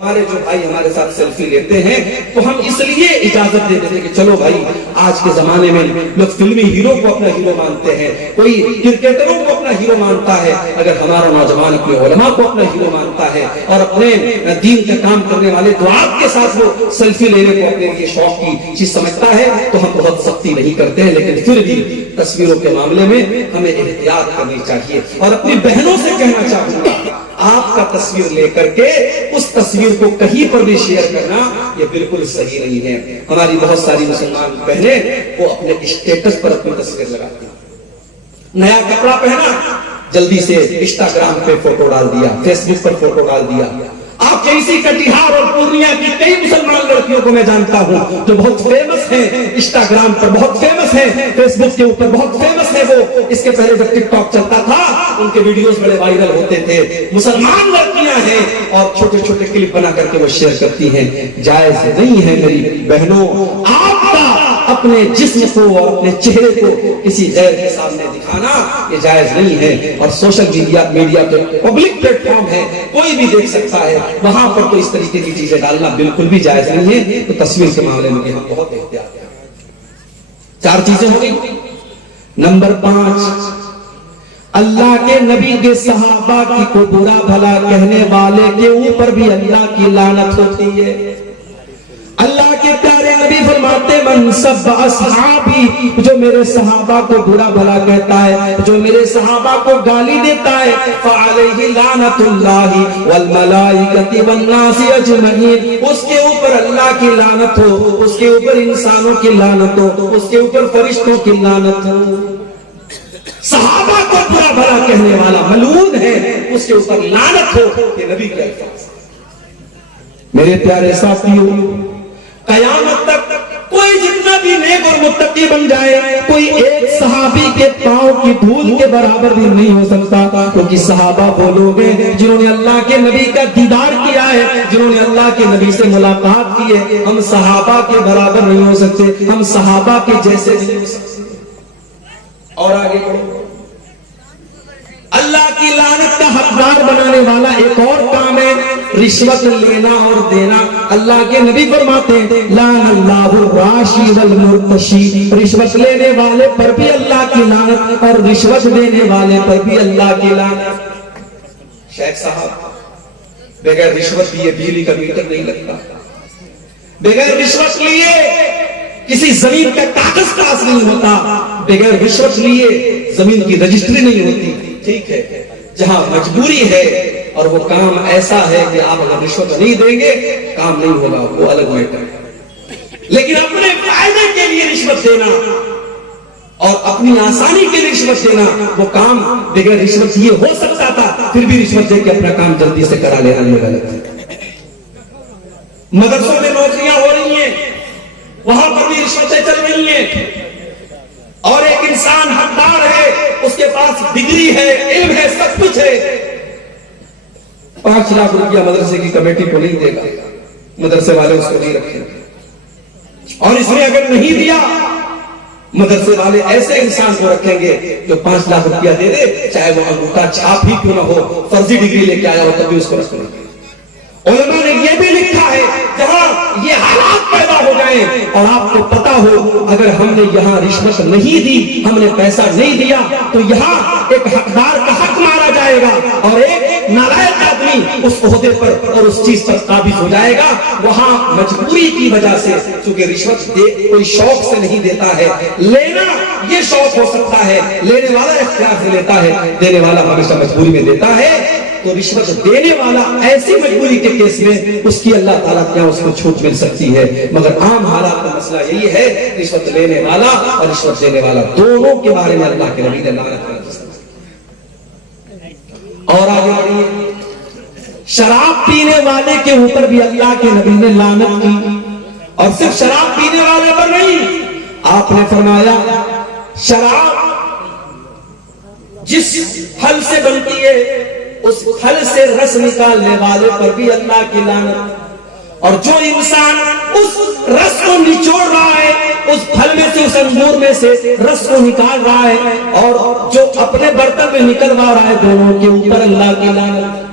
ہمارے جو بھائی ہمارے ساتھ سیلفی لیتے ہیں تو ہم اس لیے اجازت دیتے ہیں کہ چلو بھائی آج کے زمانے میں لوگ فلمی ہیرو کو اپنا ہیرو مانتے ہیں، کوئی کرکٹروں کو اپنا ہیرو مانتا ہے، اگر ہمارا نوجوان اپنے علماء کو اپنا ہیرو مانتا ہے اور اپنے دین کا کام کرنے والے دعات کے ساتھ وہ سیلفی لینے کو اپنے لیے شوق کی چیز سمجھتا ہے تو ہم بہت سختی نہیں کرتے ہیں، لیکن پھر بھی تصویروں کے معاملے میں ہمیں احتیاط کرنی چاہیے۔ اور اپنی بہنوں سے کہنا چاہوں گا آپ کا تصویر لے کر کے اس تصویر کو کہیں پر بھی شیئر کرنا یہ بالکل صحیح نہیں ہے۔ ہماری بہت ساری مسلمان بہنیں وہ اپنے اسٹیٹس پر اپنی تصویر لگاتی ہیں، نیا کپڑا پہنا جلدی سے انسٹاگرام پہ فوٹو ڈال دیا، فیس بک پر فوٹو ڈال دیا۔ آپ جیسی کٹیہار اور پورنیہ کی کئی مسلمان لڑکیوں کو میں جانتا ہوں جو بہت فیمس ہیں، انسٹاگرام پر بہت فیمس ہیں، فیس بک کے اوپر بہت فیمس ہے۔ وہ اس کے پہلے جب ٹک ٹاک چلتا تھا ان کے ویڈیوز بڑے وائرل ہوتے تھے، مسلمان لڑکیاں ہیں اور چھوٹے چھوٹے کلپ بنا کر کے وہ شیئر کرتی ہیں۔ جائز نہیں ہے میری بہنوں آپ کا اپنے جسم کو اور اپنے چہرے کو کسی غیر کے سامنے دکھانا، یہ جائز نہیں ہے۔ اور سوشل میڈیا پہ پبلک پلیٹ فارم ہے، کوئی بھی دیکھ سکتا ہے، وہاں پر تو اس طریقے کی چیزیں ڈالنا بالکل بھی جائز نہیں ہے۔ تو تصویر کے معاملے میں ہم بہت احتیاط ہیں۔ 4 چیزیں ہو گئی۔ نمبر 5، اللہ کے نبی کے صحابہ کی کو برا بھلا کہنے والے کے اوپر بھی اللہ کی لعنت ہوتی ہے۔ اللہ کے پیارے نبی فرماتے من سب اصحابی، جو میرے صحابہ کو برا بھلا کہتا ہے، جو میرے صحابہ کو گالی دیتا ہے، فعلیہ لعنت اللہ والملائکۃ والناس اجمعین، اس کے اوپر اللہ کی لعنت ہو، اس کے اوپر انسانوں کی لعنت ہو، اس کے اوپر فرشتوں کی لعنت ہو۔ صحابہ کو برا بھلا کہنے والا ملعون ہے، اس کے اوپر لعنت ہو، یہ نبی کے الفاظ۔ میرے پیارے ساتھیوں، قیامت تک کوئی جتنا بھی نیک اور متقی بن جائے، کوئی ایک صحابی کے پاؤں کی دھول کے برابر بھی نہیں ہو سکتا، کیونکہ صحابہ وہ لوگ ہیں جنہوں نے اللہ کے نبی کا دیدار کیا ہے، جنہوں نے اللہ کے نبی سے ملاقات کی ہے۔ ہم صحابہ کے برابر نہیں ہو سکتے، ہم صحابہ کے جیسے نہیں ہو سکتے۔ اور آگے اللہ کی لعنت کا حقدار بنانے والا ایک اور کام ہے رشوت لینا اور دینا۔ اللہ کے نبی فرماتے ہیں لعن اللہ الراشی والمرتشی، رشوت لینے والے پر بھی اللہ کی لعنت اور رشوت دینے والے پر بھی اللہ کی لعنت۔ شیخ صاحب بغیر رشوت لیے بجلی کا میٹر نہیں لگتا، بغیر رشوت لیے کسی زمین کا کاغذ پاس نہیں ہوتا، بغیر رشوت لیے زمین کی رجسٹری نہیں ہوتی۔ ٹھیک ہے، جہاں مجبوری ہے اور وہ کام ایسا ہے کہ آپ اگر رشوت نہیں دیں گے کام نہیں ہوگا، وہ الگ میٹر ہے۔ لیکن اپنے فائدے کے لیے رشوت دینا اور اپنی آسانی کے لیے رشوت دینا، وہ کام بغیر رشوت یہ ہو سکتا تھا، پھر بھی رشوت دے کے اپنا کام جلدی سے کرا لینا یہ غلط ہے۔ مدرسوں میں نوکریاں ہو رہی ہیں، وہاں پر بھی رشوتیں چل رہی ہیں، اور ایک انسان حقدار ہے، اس کے پاس ڈگری ہے، علم ہے، سب کچھ ہے، 5 لاکھ روپیہ مدرسے کی کمیٹی کو نہیں دے گا، مدرسے والے اس کو نہیں رکھیں گے، اور اس نے اگر نہیں دیا مدرسے والے ایسے انسان کو رکھیں گے جو 5 لاکھ روپیہ دے دے، چاہے وہ انگوٹھا چھاپ ہی کیوں نہ ہو، فرضی ڈگری لے کے آیا ہو تب بھی اس کو رکھیں گے۔ علماء نے یہ بھی لکھا ہے جہاں یہ حالات پیدا ہو گئے اور آپ کو پتا ہو اگر ہم نے یہاں رشوت نہیں دی، ہم نے پیسہ نہیں دیا، تو یہاں ایک حقدار کا حق مارا جائے گا اور ایک نالائق آدمی اس عہدے پر اور اس چیز پر قابض ہو جائے گا۔ وہاں مجبوری کی وجہ سے، چونکہ رشوت کوئی شوق سے نہیں دیتا ہے، لینا یہ شوق ہو سکتا ہے، لینے والا اختیار سے لیتا ہے، دینے والا ہمیشہ مجبوری میں دیتا ہے، تو رشوت دینے والا ایسی مجبوری کے کیس میں اس کی اللہ تعالیٰ کیا اس کو چھوٹ مل سکتی ہے، مگر عام حالات کا مسئلہ یہی ہے رشوت لینے والا اور رشوت دینے والا دونوں کے بارے میں اللہ کے نبی نے لعنت کر دی۔ اور آگے بڑھیے، شراب پینے والے کے اوپر بھی اللہ کے نبی نے لعنت کی، اور صرف شراب پینے والے پر نہیں، آپ نے فرمایا شراب جس پھل سے بنتی ہے اس پھل سے رس نکالنے والے پر بھی اللہ کی لعنت، اور جو انسان اس رس کو نچوڑ رہا ہے، اس پھل میں سے، اس انگور میں سے رس کو نکال رہا ہے، اور جو اپنے برتن میں نکلوا رہا ہے، دونوں کے اوپر اللہ کی لعنت۔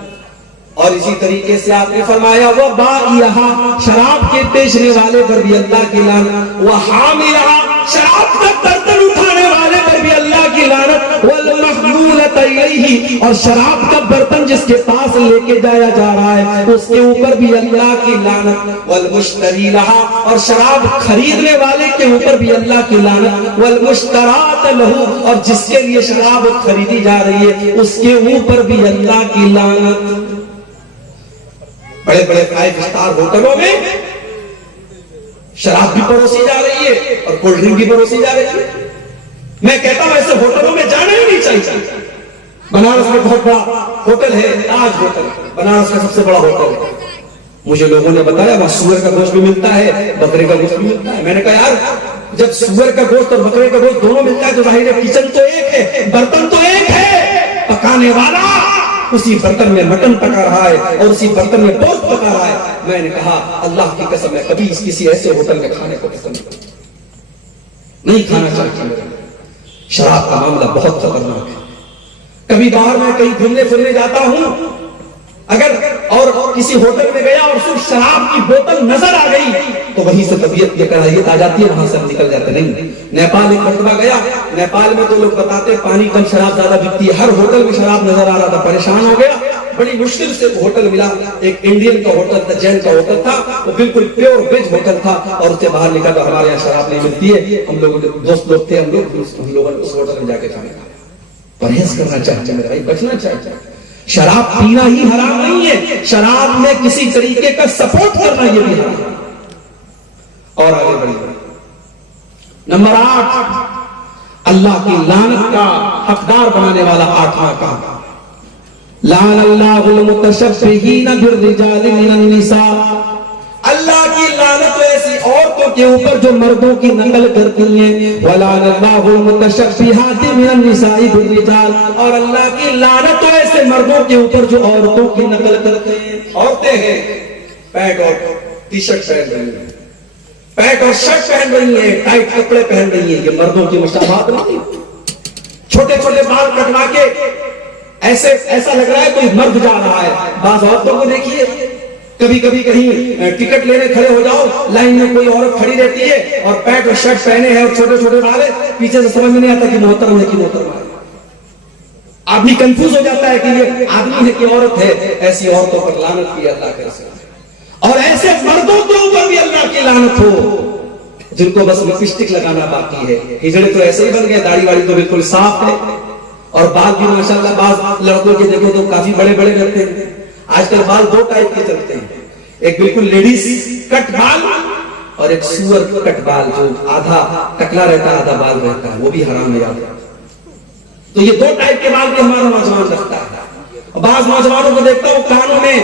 اور اسی طریقے سے آپ نے فرمایا وہ بائعہا، شراب کے بیچنے والے پر بھی اللہ کی لعنت، وہ حاملہا، شراب کا برتن اٹھانے والے پر بھی اللہ کی لعنت، والمحمولۃ الیہ، اور شراب کا برتن جس کے پاس لے کے جایا جا رہا ہے اس کے اوپر بھی اللہ کی لعنت، والمشتری لہا، اور شراب خریدنے والے کے اوپر بھی اللہ کی لعنت، والمشترات لہو، اور جس کے لیے شراب خریدی جا رہی ہے اس کے اوپر بھی اللہ کی لعنت۔ بڑے بڑے 5 اسٹار ہوٹلوں میں شراب بھی پروسی جا رہی ہے اور کولڈ ڈرنک بھی پروسی جا رہی ہے۔ میں کہتا ہوں ایسے ہوٹلوں میں جانا ہی نہیں چاہیے۔ بنارس میں بہت بڑا ہوٹل ہے، تاج ہوٹل، بنارس کا سب سے بڑا ہوٹل ہے۔ مجھے لوگوں نے بتایا وہاں سور کا گوشت بھی ملتا ہے، بکرے کا گوشت بھی ملتا ہے۔ میں نے کہا یار جب سور کا گوشت اور بکرے کا گوشت دونوں ملتا ہے تو ظاہر ہے کچن تو ایک ہے، برتن تو ایک ہے، پکانے والا اسی برتن میں مٹن پکا رہا ہے اور اسی برتن میں گوشت پکا رہا ہے۔ میں نے کہا اللہ کی قسم میں کبھی کسی ایسے ہوٹل کے کھانے کو پسند نہیں کھانا چاہتا۔ شراب کا معاملہ بہت خطرناک ہے۔ کبھی باہر میں کہیں گھومنے پھرنے جاتا ہوں اگر اور کسی ہوٹل میں گیا اور صرف شراب کی بوتل نظر آ گئی تو وہیں سے طبیعت یہ کراہیت آ جاتی ہے، وہاں سے ہم نکل جاتے نہیں۔ نیپال ایک مرتبہ گیا، نیپال میں تو لوگ بتاتے پانی کم شراب زیادہ بکتی ہے، ہر ہوٹل میں شراب نظر آ رہا تھا، پریشان ہو گیا۔ بڑی مشکل سے ہوٹل ملا، ایک انڈین کا ہوٹل تھا، جین کا ہوٹل تھا، وہ بالکل پیور ویج ہوٹل تھا، اور اس سے باہر نکلا تو ہمارے یہاں شراب نہیں ملتی ہے۔ ہم لوگ دوست لوگ تھے، ہم لوگ اس ہوٹل میں جا کے کھانے کا پرہیز کرنا چاہتے ہیں، میرے بھائی بچنا چاہتے ہیں۔ شراب پینا ہی حرام نہیں ہے، شراب میں کسی طریقے کا سپورٹ کرنا یہ بھی حرام ہے۔ اور آگے بڑھیے، نمبر 8 اللہ کی لعنت کا حقدار بنانے والا 8واں کام، لعن اللہ المتشبہین بالرجال من النساء، اللہ کی لعنت ایسی عورتوں کے اوپر جو مردوں کی نقل کرتی ہیں، وَلَعَنَ اللَّهُ الْمُتَشَبِّهَاتِ مِنَ النِّسَاءِ بِالرِّجَالِ، اور اللہ کی لعنت ایسے مردوں کے اوپر جو عورتوں کی نقل کرتے ہیں۔ عورتیں ہیں پینٹ اور ٹی شرٹ پہن رہی ہیں، پینٹ اور شرٹ پہن رہی ہیں، ٹائٹ کپڑے پہن رہی ہیں، یہ مردوں کی مشابہت نہیں۔ چھوٹے چھوٹے بال کٹوا کے ایسا لگ رہا ہے کوئی مرد جا رہا ہے۔ بعض عورتوں کو دیکھیے، کبھی کبھی کہیں ٹکٹ لینے کھڑے ہو جاؤ، لائن میں کوئی عورت کھڑی رہتی ہے اور پینٹ اور شرٹ پہنے ہیں اور چھوٹے چھوٹے بال ہے، پیچھے سے سمجھ میں نہیں آتا کہ محترم ہے کہ محترم ہے۔ آدمی کنفیوز ہو جاتا ہے کہ یہ آدمی ہے کہ عورت ہے۔ ایسی عورتوں پر لعنت کی اللہ کے رسول، اور ایسے مردوں کے اوپر بھی اللہ کی لعنت ہو جن کو بس لپسٹک لگانا باقی ہے۔ ہجڑے تو ایسے ہی بن گئے، داڑھی واڑی تو بالکل صاف ہے، اور بال بھی ماشاءاللہ بعض لڑکوں کے دیکھو تو کافی بڑے بڑے رہتے ہیں۔ آج کل بال 2 ٹائپ کے چلتے ہیں، ایک بالکل لیڈیز کٹ بال اور ایک سور کٹ بال جو آدھا ٹکلا رہتا ہے آدھا بال رہتا ہے، وہ بھی حرام ہے یاد۔ تو یہ 2 ٹائپ کے بال بھی ہمارا نوجوان رکھتا ہے۔ بعض نوجوانوں کو دیکھتا ہوں کانوں میں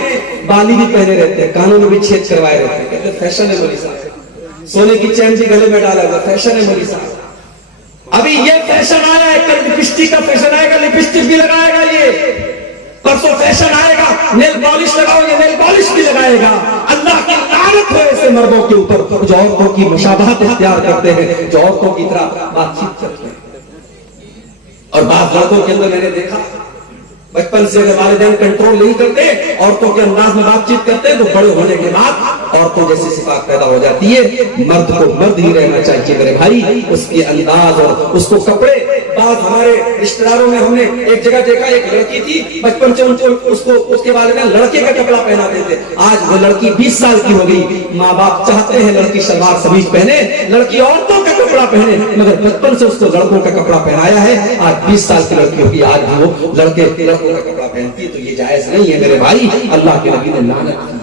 بالی بھی پہنے رہتے ہیں، کانوں میں بھی چھید کروائے رہتے ہیں، کہتے ہیں فیشن ہے مولوی صاحب، سونے کی چین بھی گلے میں ڈالا ہوا، فیشن ہے مولوی صاحب۔ ابھی یہ فیشن آیا ہے، کل لپسٹک کا فیشن آئے گا، لپسٹک بھی لگائے گا، یہ پرسوں فیشن آئے گا نیل پالش لگاؤ، یہ نیل پالش بھی لگائے گا۔ اللہ کی لعنت ہو ایسے مردوں کے اوپر جو عورتوں کی مشابہت اختیار کرتے ہیں، جو عورتوں کی طرح بات چیت کرتے ہیں۔ اور بعض لڑکوں کے اندر میں نے دیکھا بچپن سے اگر والدین کنٹرول نہیں کرتے، عورتوں کے انداز میں بات چیت کرتے ہیں تو بڑے ہونے کے بعد عورتوں جیسی صفات پیدا ہو جاتی ہے۔ مرد کو مرد ہی رہنا چاہیے میرے بھائی، اس کے انداز اور اس کو کپڑے۔ بعض ہمارے رشتہ داروں میں ہم نے ایک جگہ دیکھا، ایک لڑکی تھی، بچپن سے اس کے والدین لڑکے کا کپڑا پہنا دیتے، آج وہ لڑکی 20 سال کی ہو گئی، ماں باپ چاہتے ہیں لڑکی شلوار سمیز پہنے، لڑکی عورتوں کا کپڑا پہنے، مگر بچپن سے اس کو لڑکوں کا کپڑا پہنایا ہے۔ آج 20 سال کی لڑکی ہوگی، آج بھی وہ لڑکوں کا کپڑا پہنتی ہے، تو یہ جائز نہیں ہے میرے بھائی، اللہ کے نبی نے لعنت کی۔